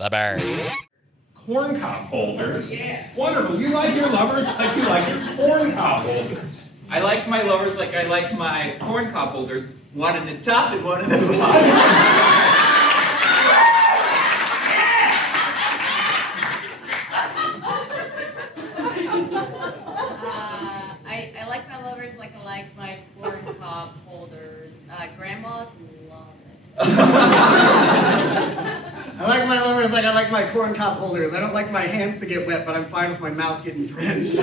The bird. Corncob holders. Yes. Wonderful. You like your lovers like you like your corncob holders. I like my lovers like I like my corncob holders. One in the top and one in the bottom. I like my lovers like I like my corncob holders. Grandmas love it. I like my lovers like I like my corncob holders. I don't like my hands to get wet, but I'm fine with my mouth getting drenched.